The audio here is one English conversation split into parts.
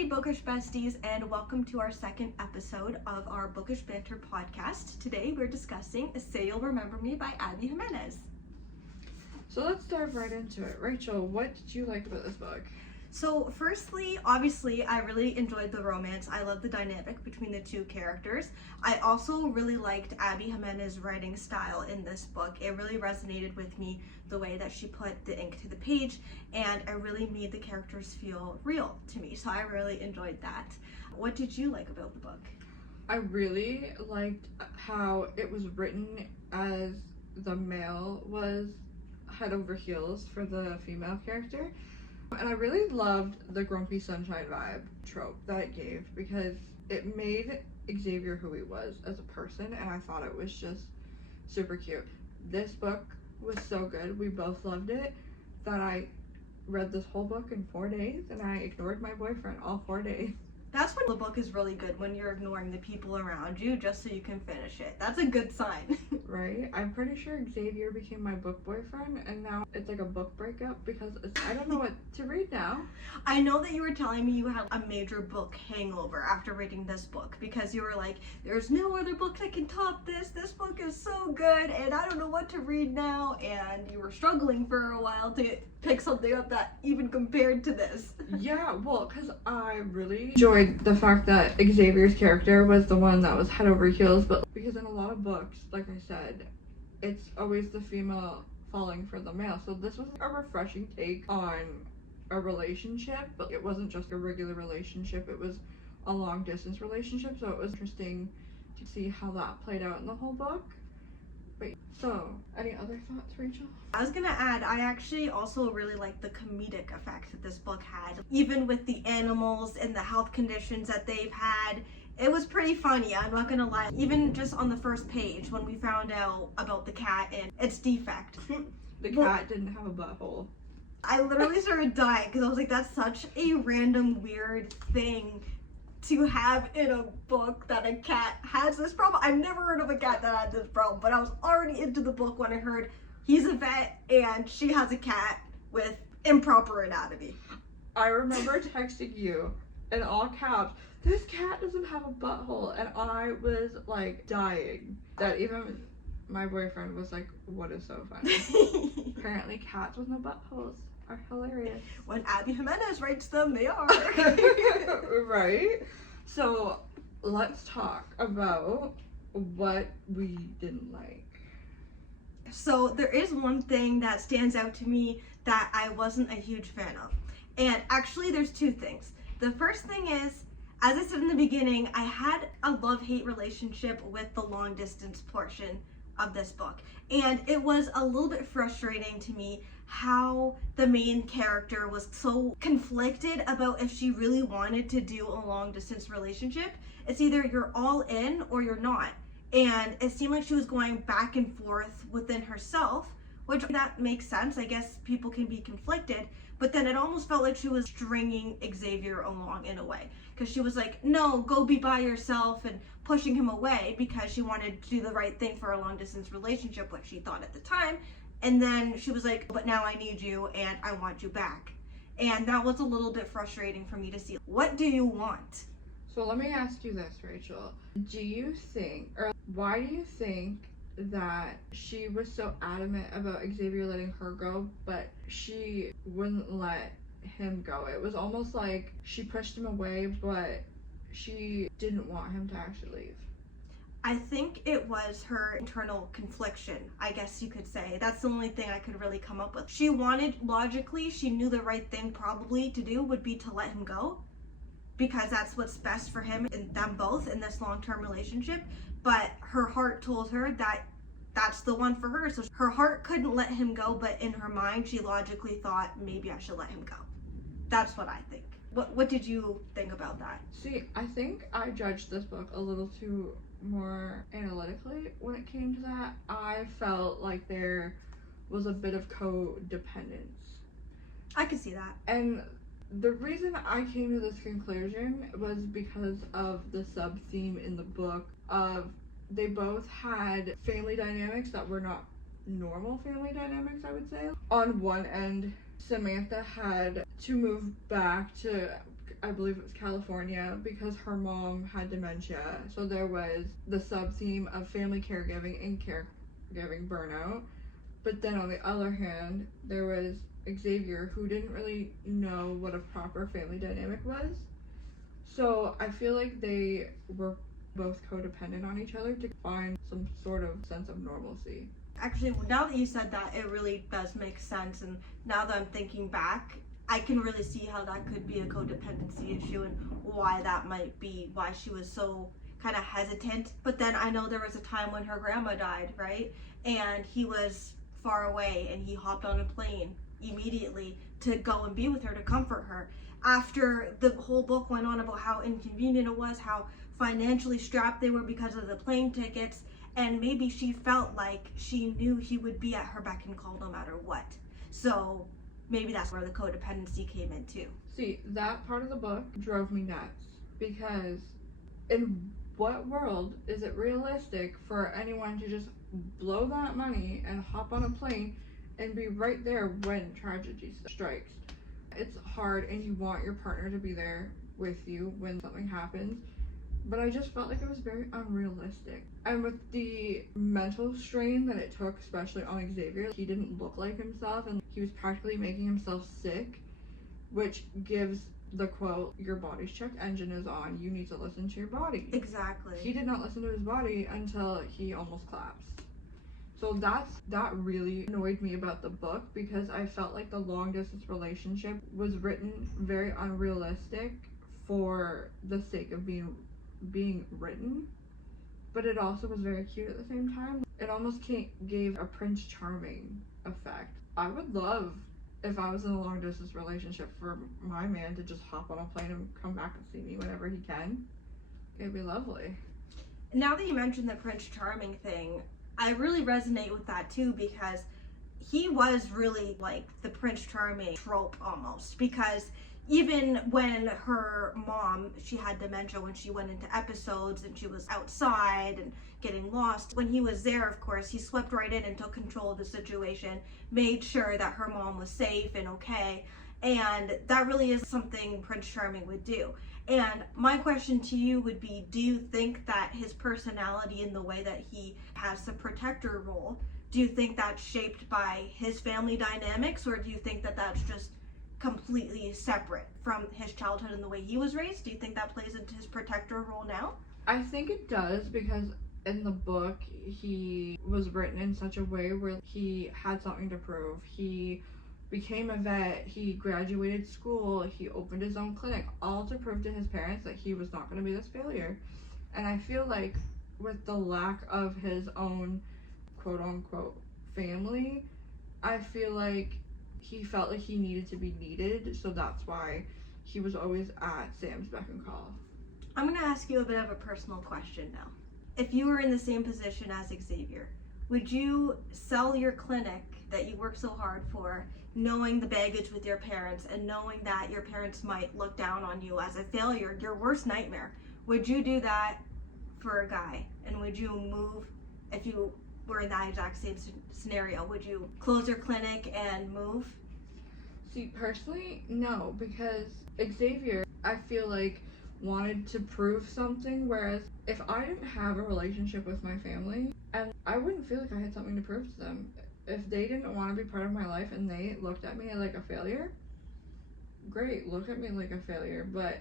Hey Bookish Besties, and welcome to our second episode of our Bookish Banter podcast. Today we're discussing Say You'll Remember Me by Abby Jimenez. So let's dive right into it. Rachel, what did you like about this book? So firstly, obviously, I really enjoyed the romance. I love the dynamic between the two characters. I also really liked Abby Jimenez's writing style in this book. It really resonated with me, the way that she put the ink to the page, and it really made the characters feel real to me. So I really enjoyed that. What did you like about the book? I really liked how it was written as the male was head over heels for the female character. And I really loved the grumpy sunshine vibe trope that it gave because it made Xavier who he was as a person, and I thought it was just super cute. This book was so good. We both loved it that I read this whole book in 4 days, and I ignored my boyfriend all 4 days. That's when the book is really good, when you're ignoring the people around you just so you can finish it. That's a good sign. Right? I'm pretty sure Xavier became my book boyfriend, and now it's like a book breakup because I don't know what to read now. I know that you were telling me you had a major book hangover after reading this book because you were like, there's no other book that can top this. This book is so good and I don't know what to read now, and you were struggling for a while to pick something up that even compared to this. Yeah, well, because I really enjoyed the fact that Xavier's character was the one that was head over heels, but because in a lot of books, like I said, it's always the female falling for the male. So this was a refreshing take on a relationship, but it wasn't just a regular relationship, it was a long distance relationship, so it was interesting to see how that played out in the whole book. Wait, so any other thoughts, Rachel? I was gonna add, I actually also really liked the comedic effect that this book had. Even with the animals and the health conditions that they've had, it was pretty funny, I'm not gonna lie. Even just on the first page when we found out about the cat and its defect. The cat didn't have a butthole. I literally started dying because I was like, that's such a random weird thing to have in a book, that a cat has this problem. I've never heard of a cat that had this problem, but I was already into the book when I heard he's a vet and she has a cat with improper anatomy. I remember texting you in all caps, this cat doesn't have a butthole, and I was like dying. That even my boyfriend was like, what is so funny? Apparently cats with no buttholes are hilarious. When Abby Jimenez writes them, they are. Right? So let's talk about what we didn't like. So there is one thing that stands out to me that I wasn't a huge fan of. And actually there's two things. The first thing is, as I said in the beginning, I had a love-hate relationship with the long distance portion of this book. And it was a little bit frustrating to me how the main character was so conflicted about if she really wanted to do a long distance relationship. It's either you're all in or you're not. And it seemed like she was going back and forth within herself, which that makes sense. I guess people can be conflicted, but then it almost felt like she was stringing Xavier along in a way, because she was like, no, go be by yourself, and pushing him away because she wanted to do the right thing for a long distance relationship, what she thought at the time. And then she was like, but now I need you and I want you back. And that was a little bit frustrating for me to see. What do you want? So let me ask you this, Rachel. Do you think, or why do you think that she was so adamant about Xavier letting her go, but she wouldn't let him go? It was almost like she pushed him away, but she didn't want him to actually leave. I think it was her internal confliction, I guess you could say. That's the only thing I could really come up with. She wanted, logically, she knew the right thing probably to do would be to let him go, because that's what's best for him and them both in this long-term relationship. But her heart told her that that's the one for her. So her heart couldn't let him go, but in her mind, she logically thought, maybe I should let him go. That's what I think. What did you think about that? See, I think I judged this book a little too more analytically when it came to that. I felt like there was a bit of codependence. I could see that. And the reason I came to this conclusion was because of the sub-theme in the book of they both had family dynamics that were not normal family dynamics, I would say. On one end, Samantha had to move back to I believe it was California, because her mom had dementia. So there was the sub-theme of family caregiving and caregiving burnout. But then on the other hand, there was Xavier, who didn't really know what a proper family dynamic was. So I feel like they were both codependent on each other to find some sort of sense of normalcy. Actually, now that you said that, it really does make sense. And now that I'm thinking back, I can really see how that could be a codependency issue and why that might be, why she was so kind of hesitant. But then I know there was a time when her grandma died, right? And he was far away and he hopped on a plane immediately to go and be with her, to comfort her. After the whole book went on about how inconvenient it was, how financially strapped they were because of the plane tickets, and maybe she felt like she knew he would be at her beck and call no matter what. So maybe that's where the codependency came in too. See, that part of the book drove me nuts, because in what world is it realistic for anyone to just blow that money and hop on a plane and be right there when tragedy strikes? It's hard, and you want your partner to be there with you when something happens, but I just felt like it was very unrealistic. And with the mental strain that it took, especially on Xavier, he didn't look like himself and he was practically making himself sick, which gives the quote, "Your body's check engine is on, you need to listen to your body." Exactly. He did not listen to his body until he almost collapsed. So that really annoyed me about the book, because I felt like the long distance relationship was written very unrealistic for the sake of being written, but it also was very cute at the same time. It almost gave a Prince Charming effect. I would love, if I was in a long distance relationship, for my man to just hop on a plane and come back and see me whenever he can. It'd be lovely. Now that you mentioned the Prince Charming thing, I really resonate with that too, because he was really like the Prince Charming trope almost, because even when her mom, she had dementia when she went into episodes and she was outside and getting lost, when he was there, of course, he swept right in and took control of the situation, made sure that her mom was safe and okay. And that really is something Prince Charming would do. And my question to you would be, do you think that his personality and the way that he has the protector role, do you think that's shaped by his family dynamics, or do you think that that's just completely separate from his childhood and the way he was raised? Do you think that plays into his protector role now? I think it does, because in the book he was written in such a way where he had something to prove. He became a vet, he graduated school, he opened his own clinic, all to prove to his parents that he was not going to be this failure. And I feel like with the lack of his own quote unquote family, I feel like he felt like he needed to be needed, so that's why he was always at Sam's beck and call. I'm going to ask you a bit of a personal question now. If you were in the same position as Xavier, would you sell your clinic that you worked so hard for, knowing the baggage with your parents and knowing that your parents might look down on you as a failure, your worst nightmare? Would you do that for a guy? And would you move, if you were in that exact same scenario, would you close your clinic and move? See, personally, no, because Xavier, I feel like, wanted to prove something, whereas if I didn't have a relationship with my family, and I wouldn't feel like I had something to prove to them. If they didn't want to be part of my life and they looked at me like a failure, great, look at me like a failure. But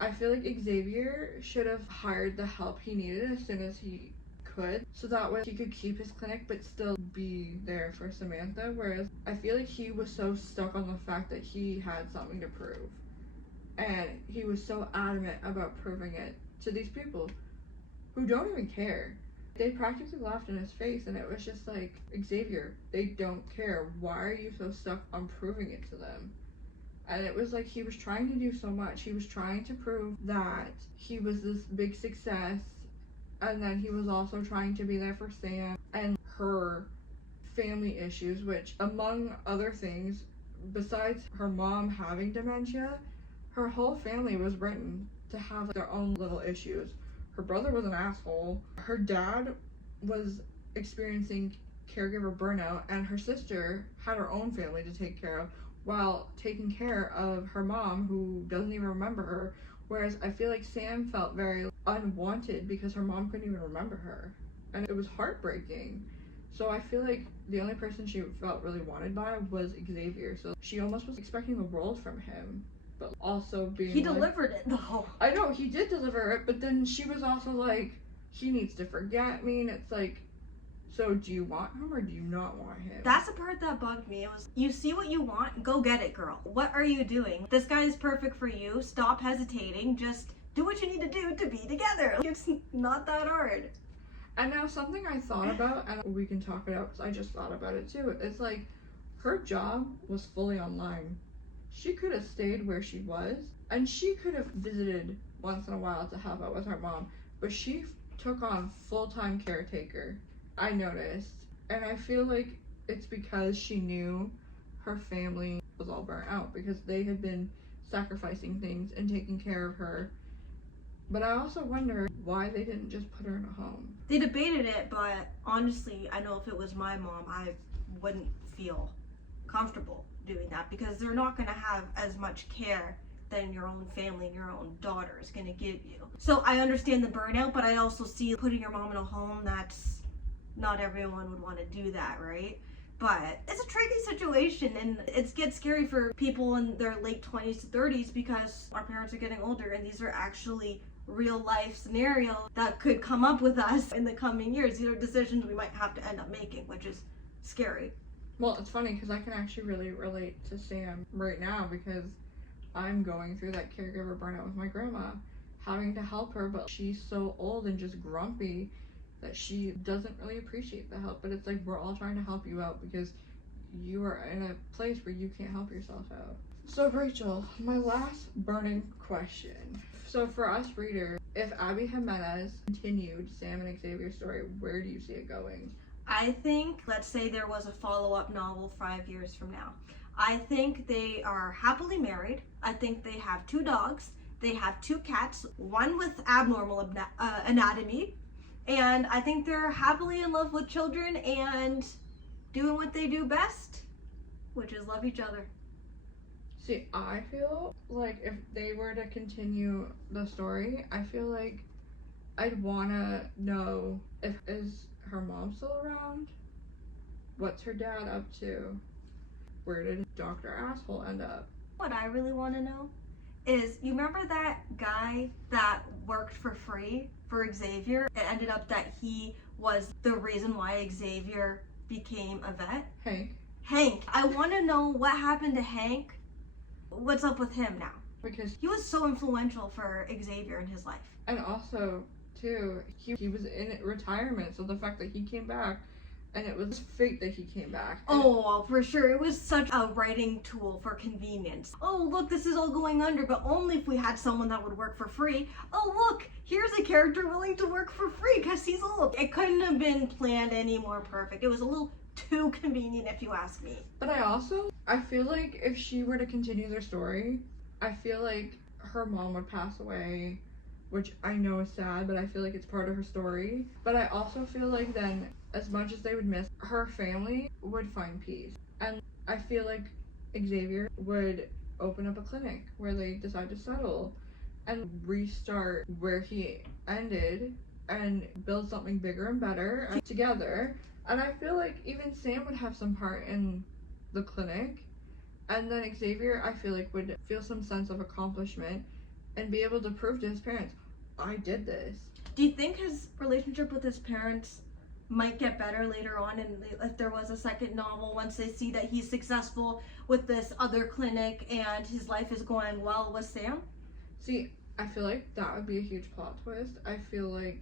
I feel like Xavier should have hired the help he needed as soon as he could, so that way he could keep his clinic but still be there for Samantha, whereas I feel like he was so stuck on the fact that he had something to prove, and he was so adamant about proving it to these people who don't even care. They practically laughed in his face, and it was just like, Xavier, they don't care. Why are you so stuck on proving it to them? And it was like he was trying to do so much. He was trying to prove that he was this big success, and then he was also trying to be there for Sam and her family issues, which, among other things, besides her mom having dementia, her whole family was written to have their own little issues. Her brother was an asshole. Her dad was experiencing caregiver burnout, and her sister had her own family to take care of, while taking care of her mom who doesn't even remember her. Whereas I feel like Sam felt very unwanted because her mom couldn't even remember her. And it was heartbreaking. So I feel like the only person she felt really wanted by was Xavier. So she almost was expecting the world from him. But also being He delivered it though. I know, he did deliver it, but then she was also like, he needs to forget me, and it's like, so do you want him or do you not want him? That's the part that bugged me. It was, you see what you want, go get it, girl. What are you doing? This guy is perfect for you. Stop hesitating. Just do what you need to do to be together. It's not that hard. And now something I thought about, and we can talk it out because I just thought about it too, is like, her job was fully online. She could have stayed where she was, and she could have visited once in a while to help out with her mom, but she took on full-time caretaker, I noticed. And I feel like it's because she knew her family was all burnt out because they had been sacrificing things and taking care of her. But I also wonder why they didn't just put her in a home. They debated it, but honestly, I know if it was my mom, I wouldn't feel comfortable doing that because they're not going to have as much care than your own family and your own daughter is going to give you. So I understand the burnout, but I also see putting your mom in a home. That's not everyone would want to do that, right? But it's a tricky situation, and it gets scary for people in their late 20s to 30s because our parents are getting older, and these are actually real life scenarios that could come up with us in the coming years. These are decisions we might have to end up making, which is scary. Well, it's funny because I can actually really relate to Sam right now because I'm going through that caregiver burnout with my grandma, having to help her, but she's so old and just grumpy that she doesn't really appreciate the help. But it's like, we're all trying to help you out because you are in a place where you can't help yourself out. So Rachel, my last burning question. So for us readers, if Abby Jimenez continued Sam and Xavier's story, where do you see it going? I think, let's say there was a follow-up novel 5 years from now. I think they are happily married. I think they have 2 dogs. They have 2 cats, one with abnormal anatomy. And I think they're happily in love with children and doing what they do best, which is love each other. See, I feel like if they were to continue the story, I feel like I'd wanna know is her mom still around? What's her dad up to? Where did Dr. Asshole end up? What I really want to know is, you remember that guy that worked for free for Xavier? It ended up that he was the reason why Xavier became a vet. Hank. I want to know what happened to Hank. What's up with him now? Because he was so influential for Xavier in his life. And also, too, he was in retirement, so the fact that he came back, and it was fate that he came back. Oh, for sure. It was such a writing tool for convenience. Oh, look, this is all going under, but only if we had someone that would work for free. Oh, look, here's a character willing to work for free because he's old. It couldn't have been planned any more perfect. It was a little too convenient, if you ask me. But I feel like if she were to continue their story, I feel like her mom would pass away, which I know is sad, but I feel like it's part of her story. But I also feel like then, as much as they would miss, her family would find peace. And I feel like Xavier would open up a clinic where they decide to settle and restart where he ended and build something bigger and better together. And I feel like even Sam would have some part in the clinic. And then Xavier, I feel like, would feel some sense of accomplishment and be able to prove to his parents, I did this. Do you think his relationship with his parents might get better later on, and if there was a second novel, once they see that he's successful with this other clinic and his life is going well with Sam? See, I feel like that would be a huge plot twist. I feel like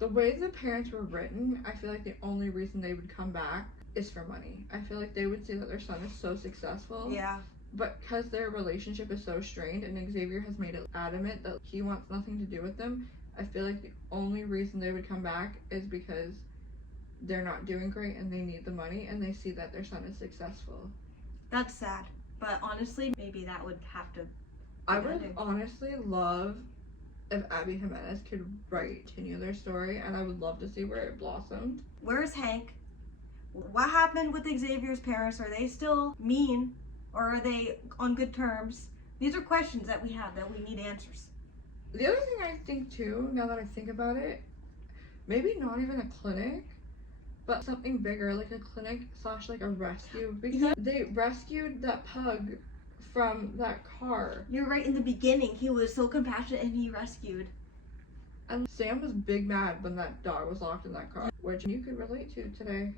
the way the parents were written, I feel like the only reason they would come back is for money. I feel like they would see that their son is so successful. Yeah. But because their relationship is so strained and Xavier has made it adamant that he wants nothing to do with them, I feel like the only reason they would come back is because they're not doing great and they need the money and they see that their son is successful. That's sad. But honestly, maybe that would have to... I would honestly love if Abby Jimenez could continue their story, and I would love to see where it blossomed. Where's Hank? What happened with Xavier's parents? Are they still mean? Or are they on good terms? These are questions that we have that we need answers. The other thing I think too, now that I think about it, maybe not even a clinic, but something bigger, like a clinic / like a rescue, because they rescued that pug from that car. You're right, in the beginning, he was so compassionate and he rescued. And Sam was big mad when that dog was locked in that car, which you could relate to today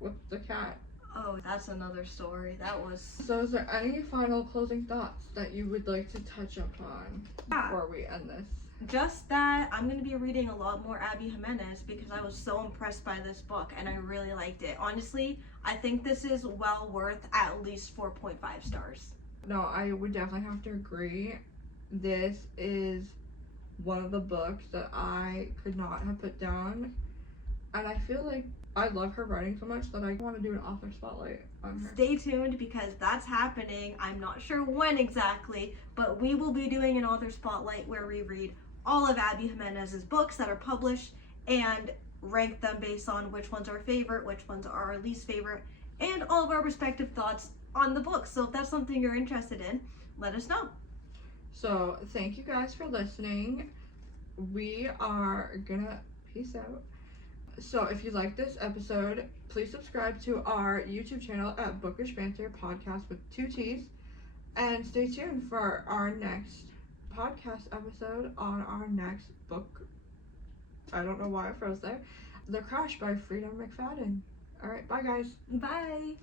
with the cat. Oh, that's another story. That was... So is there any final closing thoughts that you would like to touch upon before we end this? Just that I'm going to be reading a lot more Abby Jimenez because I was so impressed by this book and I really liked it. Honestly, I think this is well worth at least 4.5 stars. No, I would definitely have to agree. This is one of the books that I could not have put down. And I feel like I love her writing so much that I want to do an author spotlight on her. Stay tuned because that's happening. I'm not sure when exactly, but we will be doing an author spotlight where we read all of Abby Jimenez's books that are published and rank them based on which ones are our favorite, which ones are our least favorite, and all of our respective thoughts on the book. So if that's something you're interested in, let us know. So thank you guys for listening. We are gonna peace out. So if you like this episode, please subscribe to our YouTube channel at Bookish Banter Podcast with 2 T's, and stay tuned for our next podcast episode on our next book. I don't know why I froze there. The Crash by Frida McFadden. All right, bye guys. Bye.